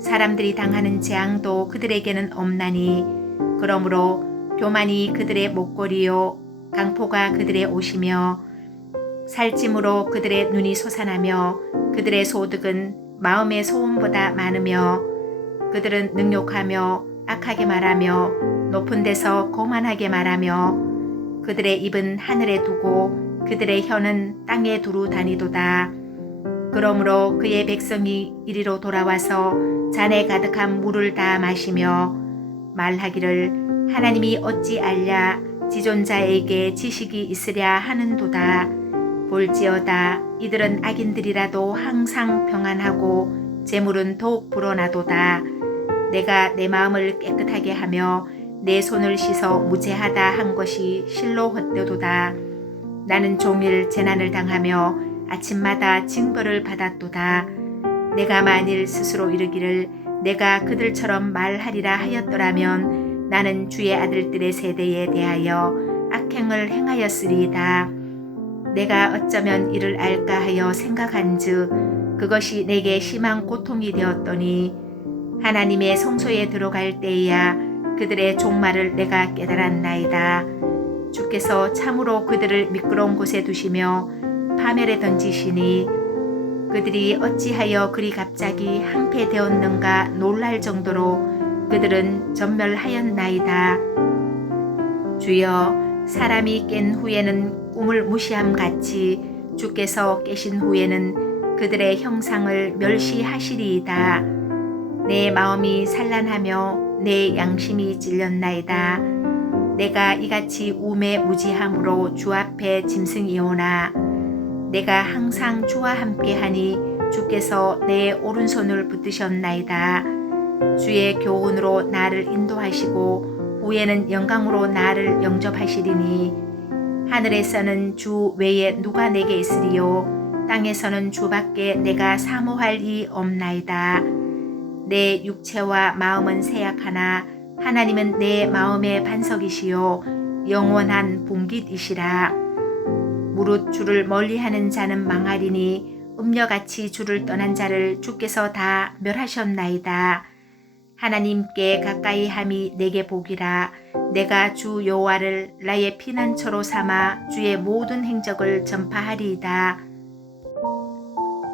사람들이 당하는 재앙도 그들에게는 없나니 그러므로 교만이 그들의 목걸이요 강포가 그들의 옷이며 살찜으로 그들의 눈이 솟아나며 그들의 소득은 마음의 소음보다 많으며 그들은 능욕하며 악하게 말하며 높은 데서 거만하게 말하며 그들의 입은 하늘에 두고 그들의 혀는 땅에 두루 다니도다. 그러므로 그의 백성이 이리로 돌아와서 잔에 가득한 물을 다 마시며 말하기를 하나님이 어찌 알랴 지존자에게 지식이 있으랴 하는도다. 볼지어다 이들은 악인들이라도 항상 평안하고 재물은 더욱 불어나도다. 내가 내 마음을 깨끗하게 하며 내 손을 씻어 무죄하다 한 것이 실로 헛되도다. 나는 종일 재난을 당하며 아침마다 징벌을 받았도다. 내가 만일 스스로 이르기를 내가 그들처럼 말하리라 하였더라면 나는 주의 아들들의 세대에 대하여 악행을 행하였으리이다. 내가 어쩌면 이를 알까 하여 생각한즉 그것이 내게 심한 고통이 되었더니 하나님의 성소에 들어갈 때에야 그들의 종말을 내가 깨달았나이다. 주께서 참으로 그들을 미끄러운 곳에 두시며 파멸에 던지시니 그들이 어찌하여 그리 갑자기 항폐되었는가 놀랄 정도로 그들은 전멸하였나이다. 주여 사람이 깬 후에는 꿈을 무시함 같이 주께서 깨신 후에는 그들의 형상을 멸시하시리이다. 내 마음이 산란하며 내 양심이 찔렸나이다. 내가 이같이 우매 무지함으로 주 앞에 짐승이오나 내가 항상 주와 함께하니 주께서 내 오른손을 붙드셨나이다. 주의 교훈으로 나를 인도하시고 후에는 영광으로 나를 영접하시리니 하늘에서는 주 외에 누가 내게 있으리요 땅에서는 주밖에 내가 사모할 이 없나이다. 내 육체와 마음은 세약하나 하나님은 내 마음의 반석이시요 영원한 분깃이시라. 무릇 주를 멀리하는 자는 망하리니 음녀같이 주를 떠난 자를 주께서 다 멸하셨나이다. 하나님께 가까이 함이 내게 복이라 내가 주 여호와를 나의 피난처로 삼아 주의 모든 행적을 전파하리이다.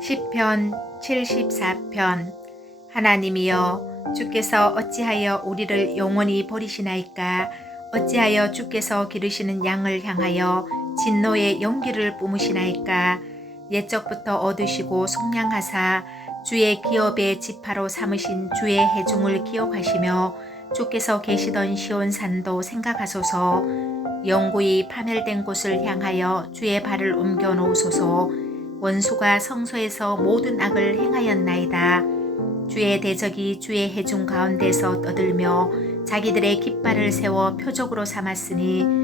시편 74편 하나님이여 주께서 어찌하여 우리를 영원히 버리시나이까 어찌하여 주께서 기르시는 양을 향하여 진노의 용기를 뿜으시나이까? 옛적부터 얻으시고 속량하사 주의 기업의 지파로 삼으신 주의 해중을 기억하시며 주께서 계시던 시온산도 생각하소서. 영구히 파멸된 곳을 향하여 주의 발을 옮겨 놓으소서. 원수가 성소에서 모든 악을 행하였나이다. 주의 대적이 주의 해중 가운데서 떠들며 자기들의 깃발을 세워 표적으로 삼았으니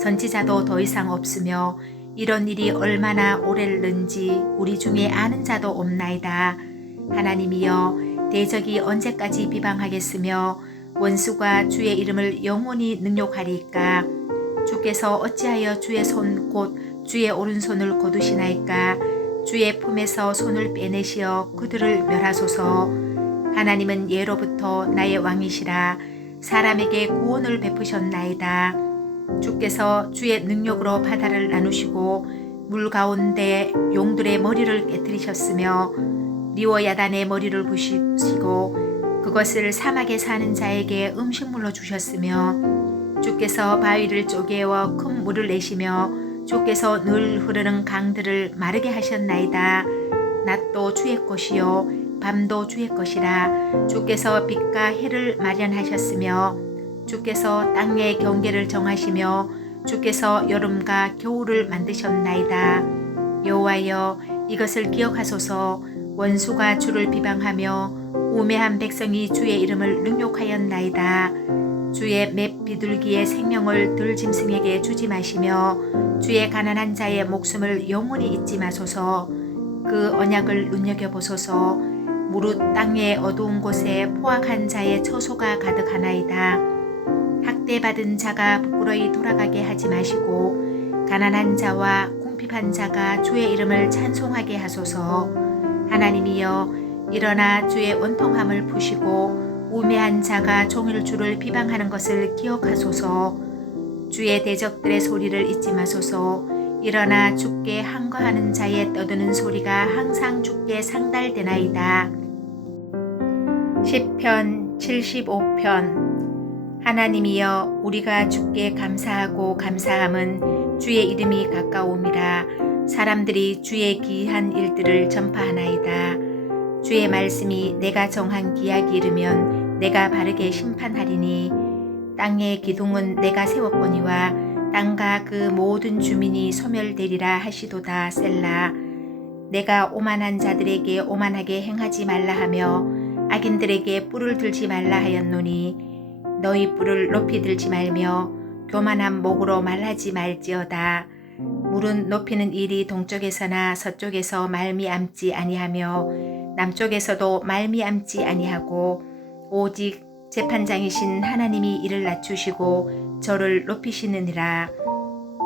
선지자도 더 이상 없으며 이런 일이 얼마나 오래는지 우리 중에 아는 자도 없나이다. 하나님이여 대적이 언제까지 비방하겠으며 원수가 주의 이름을 영원히 능욕하리까? 주께서 어찌하여 주의 손 곧 주의 오른손을 거두시나이까? 주의 품에서 손을 빼내시어 그들을 멸하소서. 하나님은 예로부터 나의 왕이시라. 사람에게 구원을 베푸셨나이다 주께서 주의 능력으로 바다를 나누시고 물 가운데 용들의 머리를 깨뜨리셨으며 리워야단의 머리를 부시고 그것을 사막에 사는 자에게 음식물로 주셨으며 주께서 바위를 쪼개어 큰 물을 내시며 주께서 늘 흐르는 강들을 마르게 하셨나이다. 낮도 주의 것이요 밤도 주의 것이라 주께서 빛과 해를 마련하셨으며 주께서 땅의 경계를 정하시며 주께서 여름과 겨울을 만드셨나이다. 여호와여 이것을 기억하소서 원수가 주를 비방하며 우매한 백성이 주의 이름을 능욕하였나이다. 주의 맵 비둘기의 생명을 들짐승에게 주지 마시며 주의 가난한 자의 목숨을 영원히 잊지 마소서. 그 언약을 눈여겨보소서. 무릇 땅의 어두운 곳에 포악한 자의 처소가 가득하나이다. 학대받은 자가 부끄러이 돌아가게 하지 마시고 가난한 자와 궁핍한 자가 주의 이름을 찬송하게 하소서. 하나님이여 일어나 주의 원통함을 푸시고 우매한 자가 종일 주를 비방하는 것을 기억하소서. 주의 대적들의 소리를 잊지 마소서. 일어나 주께 항거하는 자의 떠드는 소리가 항상 주께 상달되나이다. 시편 75편 하나님이여 우리가 주께 감사하고 감사함은 주의 이름이 가까움이라. 사람들이 주의 기이한 일들을 전파하나이다. 주의 말씀이 내가 정한 기약이 이르면 내가 바르게 심판하리니. 땅의 기둥은 내가 세웠거니와 땅과 그 모든 주민이 소멸되리라 하시도다 셀라. 내가 오만한 자들에게 오만하게 행하지 말라 하며 악인들에게 뿔을 들지 말라 하였노니 너희 뿔을 높이 들지 말며 교만한 목으로 말하지 말지어다. 물은 높이는 일이 동쪽에서나 서쪽에서 말미암지 아니하며 남쪽에서도 말미암지 아니하고 오직 재판장이신 하나님이 이를 낮추시고 저를 높이시느니라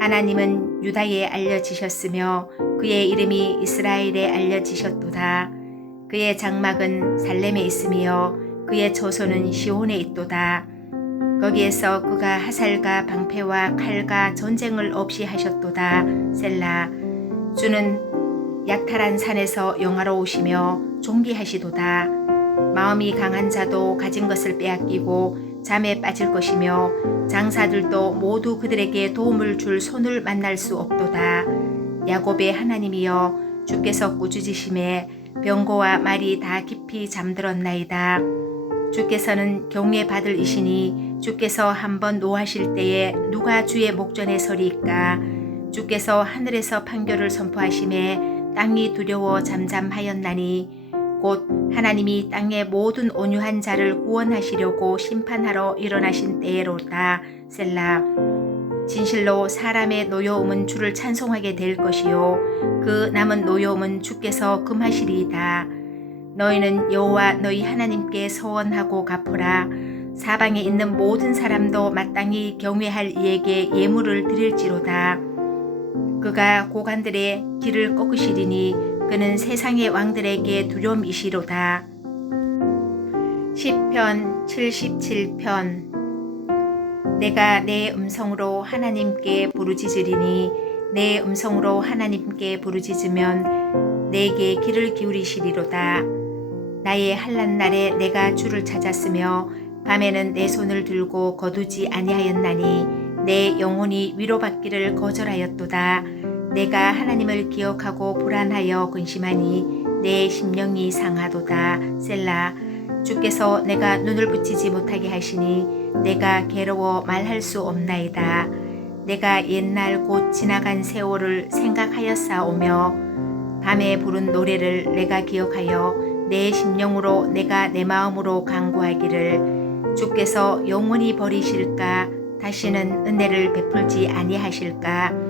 하나님은 유다에 알려지셨으며 그의 이름이 이스라엘에 알려지셨도다. 그의 장막은 살렘에 있으며 그의 처소는 시온에 있도다. 거기에서 그가 하살과 방패와 칼과 전쟁을 없이 하셨도다. 셀라. 주는 약탈한 산에서 영화로우시며 존귀하시도다. 마음이 강한 자도 가진 것을 빼앗기고 잠에 빠질 것이며 장사들도 모두 그들에게 도움을 줄 손을 만날 수 없도다. 야곱의 하나님이여 주께서 꾸짖으심에 병고와 말이 다 깊이 잠들었나이다. 주께서는 경외 받을 이시니 주께서 한번 노하실 때에 누가 주의 목전에 서리이까 주께서 하늘에서 판결을 선포하심에 땅이 두려워 잠잠하였나니 곧 하나님이 땅의 모든 온유한 자를 구원하시려고 심판하러 일어나신 때로다. 셀라. 진실로 사람의 노여움은 주를 찬송하게 될 것이요. 그 남은 노여움은 주께서 금하시리이다. 너희는 여호와 너희 하나님께 서원하고 갚으라. 사방에 있는 모든 사람도 마땅히 경외할 이에게 예물을 드릴지로다. 그가 고관들의 길을 꺾으시리니 그는 세상의 왕들에게 두려움이시로다. 시편 77편 내가 내 음성으로 하나님께 부르짖으리니 내 음성으로 하나님께 부르짖으면 내게 귀를 기울이시리로다. 나의 한란 날에 내가 주를 찾았으며 밤에는 내 손을 들고 거두지 아니하였나니 내 영혼이 위로받기를 거절하였도다. 내가 하나님을 기억하고 불안하여 근심하니 내 심령이 상하도다. 셀라. 주께서 내가 눈을 붙이지 못하게 하시니 내가 괴로워 말할 수 없나이다. 내가 옛날 곧 지나간 세월을 생각하였사오며 밤에 부른 노래를 내가 기억하여 내 심령으로 내가 내 마음으로 강구하기를 주께서 영원히 버리실까 다시는 은혜를 베풀지 아니하실까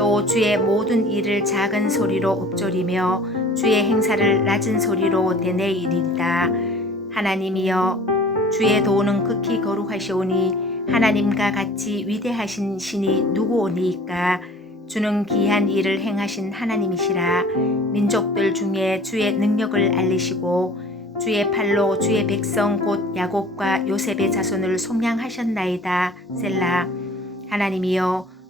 또 주의 모든 일을 작은 소리로 읊조리며 주의 행사를 낮은 소리로 되뇌이리이다. 하나님이여 주의 도는 극히 거룩하시오니 하나님과 같이 위대하신 신이 누구오니이까? 주는 귀한 일을 행하신 하나님이시라. 민족들 중에 주의 능력을 알리시고 주의 팔로 주의 백성 곧 야곱과 요셉의 자손을 속량하셨나이다. 셀라. 하나님이여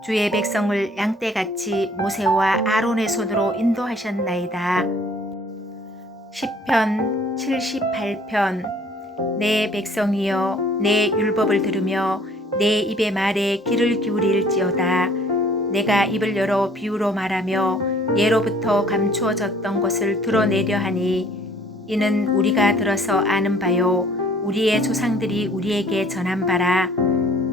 주의 백성을 양떼같이 모세와 아론의 손으로 인도하셨나이다. 시편 78편 내 백성이여 내 율법을 들으며 내 입의 말에 귀를 기울일지어다. 내가 입을 열어 비유로 말하며 예로부터 감추어졌던 것을 드러내려 하니 이는 우리가 들어서 아는 바요 우리의 조상들이 우리에게 전한 바라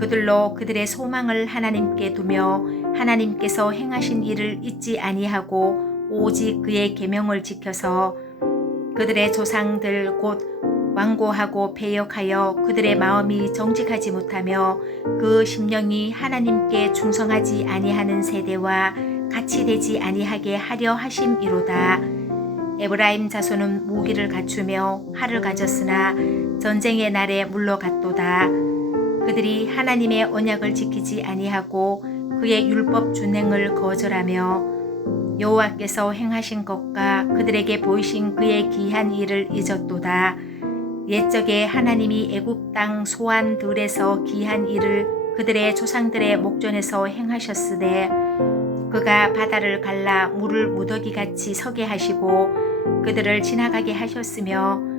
그들로 그들의 소망을 하나님께 두며 하나님께서 행하신 일을 잊지 아니하고 오직 그의 계명을 지켜서 그들의 조상들 곧 완고하고 배역하여 그들의 마음이 정직하지 못하며 그 심령이 하나님께 충성하지 아니하는 세대와 같이 되지 아니하게 하려 하심이로다. 에브라임 자손은 무기를 갖추며 활을 가졌으나 전쟁의 날에 물러갔도다. 그들이 하나님의 언약을 지키지 아니하고 그의 율법 준행을 거절하며 여호와께서 행하신 것과 그들에게 보이신 그의 기한 일을 잊었도다. 옛적에 하나님이 애굽 땅 소안 들에서 기한 일을 그들의 조상들의 목전에서 행하셨으되 그가 바다를 갈라 물을 무더기 같이 서게 하시고 그들을 지나가게 하셨으며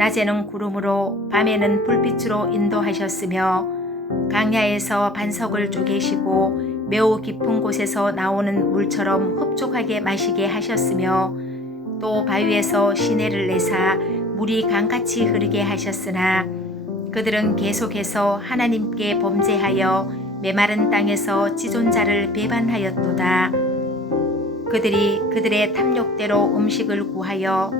낮에는 구름으로 밤에는 불빛으로 인도하셨으며 강야에서 반석을 쪼개시고 매우 깊은 곳에서 나오는 물처럼 흡족하게 마시게 하셨으며 또 바위에서 시내를 내사 물이 강같이 흐르게 하셨으나 그들은 계속해서 하나님께 범죄하여 메마른 땅에서 지존자를 배반하였도다. 그들이 그들의 탐욕대로 음식을 구하여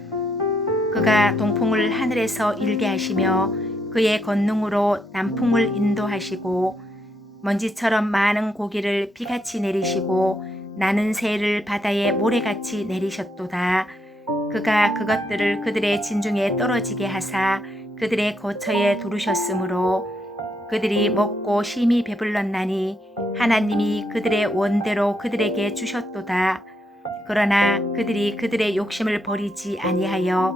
그가 동풍을 하늘에서 일게 하시며 그의 권능으로 남풍을 인도하시고 먼지처럼 많은 고기를 비같이 내리시고 나는 새를 바다에 모래같이 내리셨도다. 그가 그것들을 그들의 진중에 떨어지게 하사 그들의 거처에 두르셨으므로 그들이 먹고 심히 배불렀나니 하나님이 그들의 원대로 그들에게 주셨도다. 그러나 그들이 그들의 욕심을 버리지 아니하여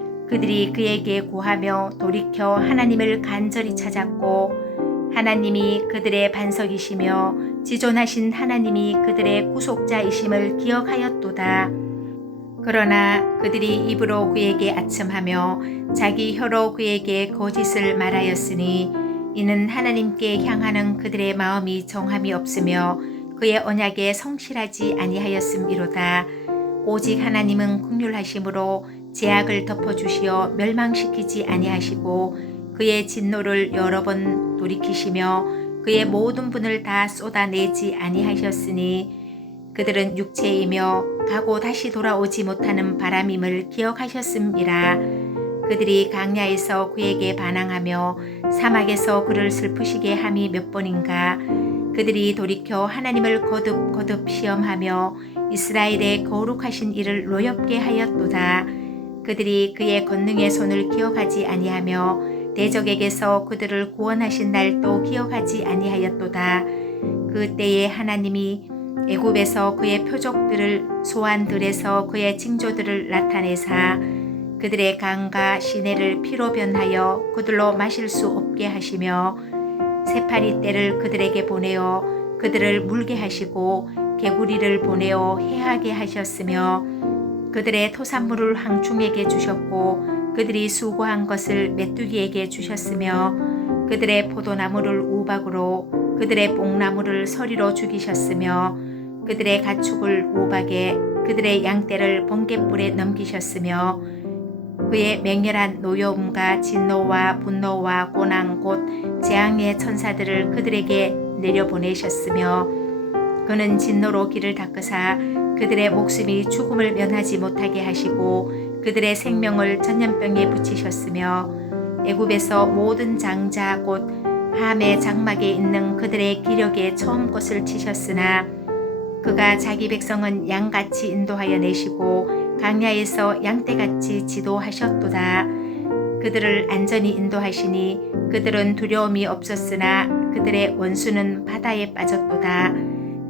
그들이 그에게 구하며 돌이켜 하나님을 간절히 찾았고 하나님이 그들의 반석이시며 지존하신 하나님이 그들의 구속자이심을 기억하였도다. 그러나 그들이 입으로 그에게 아첨하며 자기 혀로 그에게 거짓을 말하였으니 이는 하나님께 향하는 그들의 마음이 정함이 없으며 그의 언약에 성실하지 아니하였음이로다. 오직 하나님은 국률하심으로 제약을 덮어주시어 멸망시키지 아니하시고 그의 진노를 여러 번 돌이키시며 그의 모든 분을 다 쏟아내지 아니하셨으니 그들은 육체이며 가고 다시 돌아오지 못하는 바람임을 기억하셨음이라 그들이 강야에서 그에게 반항하며 사막에서 그를 슬프시게 함이 몇 번인가 그들이 돌이켜 하나님을 거듭 거듭 시험하며 이스라엘의 거룩하신 이를 노엽게 하였도다. 그들이 그의 권능의 손을 기억하지 아니하며 대적에게서 그들을 구원하신 날도 기억하지 아니하였도다. 그때에 하나님이 애굽에서 그의 표적들을 소환들에서 그의 징조들을 나타내사 그들의 강과 시내를 피로 변하여 그들로 마실 수 없게 하시며 세파리 떼를 그들에게 보내어 그들을 물게 하시고 개구리를 보내어 해하게 하셨으며 그들의 토산물을 항충에게 주셨고 그들이 수고한 것을 메뚜기에게 주셨으며 그들의 포도나무를 우박으로 그들의 뽕나무를 서리로 죽이셨으며 그들의 가축을 우박에 그들의 양떼를 번갯불에 넘기셨으며 그의 맹렬한 노여움과 진노와 분노와 고난 곧 재앙의 천사들을 그들에게 내려보내셨으며 그는 진노로 길을 닦으사 그들의 목숨이 죽음을 면하지 못하게 하시고 그들의 생명을 전염병에 붙이셨으며 애굽에서 모든 장자 곧 함의 장막에 있는 그들의 기력에 처음 것을 치셨으나 그가 자기 백성은 양같이 인도하여 내시고 강야에서 양떼같이 지도하셨도다. 그들을 안전히 인도하시니 그들은 두려움이 없었으나 그들의 원수는 바다에 빠졌도다.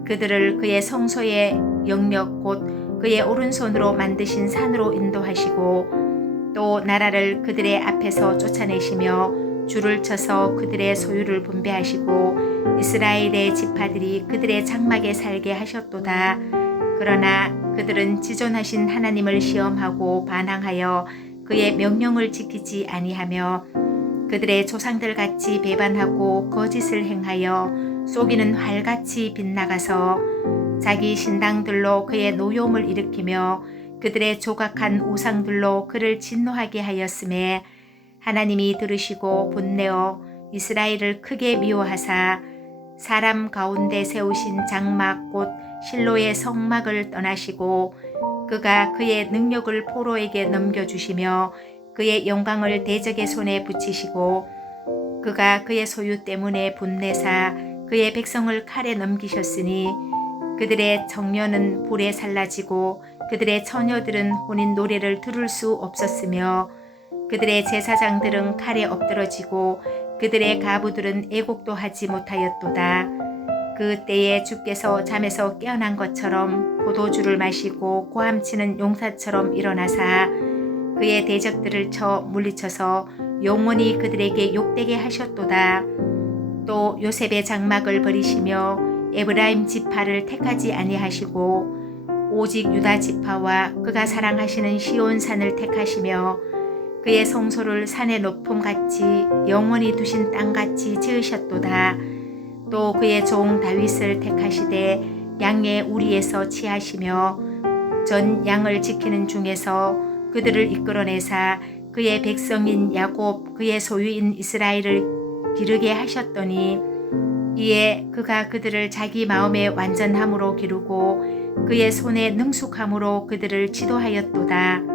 그들을 그의 성소의 영역 곧 그의 오른손으로 만드신 산으로 인도하시고 또 나라를 그들의 앞에서 쫓아내시며 줄을 쳐서 그들의 소유를 분배하시고 이스라엘의 지파들이 그들의 장막에 살게 하셨도다. 그러나 그들은 지존하신 하나님을 시험하고 반항하여 그의 명령을 지키지 아니하며 그들의 조상들 같이 배반하고 거짓을 행하여 속이는 활같이 빗나가서 자기 신당들로 그의 노여움을 일으키며 그들의 조각한 우상들로 그를 진노하게 하였음에 하나님이 들으시고 분내어 이스라엘을 크게 미워하사 사람 가운데 세우신 장막 곧 실로의 성막을 떠나시고 그가 그의 능력을 포로에게 넘겨주시며 그의 영광을 대적의 손에 붙이시고 그가 그의 소유 때문에 분내사 그의 백성을 칼에 넘기셨으니 그들의 청년은 불에 살라지고 그들의 처녀들은 혼인 노래를 들을 수 없었으며 그들의 제사장들은 칼에 엎드러지고 그들의 가부들은 애곡도 하지 못하였도다. 그 때에 주께서 잠에서 깨어난 것처럼 포도주를 마시고 고함치는 용사처럼 일어나사 그의 대적들을 쳐 물리쳐서 영원히 그들에게 욕되게 하셨도다. 또 요셉의 장막을 버리시며 에브라임 지파를 택하지 아니하시고 오직 유다 지파와 그가 사랑하시는 시온 산을 택하시며 그의 성소를 산의 높음 같이 영원히 두신 땅 같이 지으셨도다. 또 그의 종 다윗을 택하시되 양의 우리에서 취하시며 전 양을 지키는 중에서 그들을 이끌어내사 그의 백성인 야곱 그의 소유인 이스라엘을 기르게 하셨더니 이에 그가 그들을 자기 마음의 완전함으로 기르고 그의 손의 능숙함으로 그들을 지도하였도다.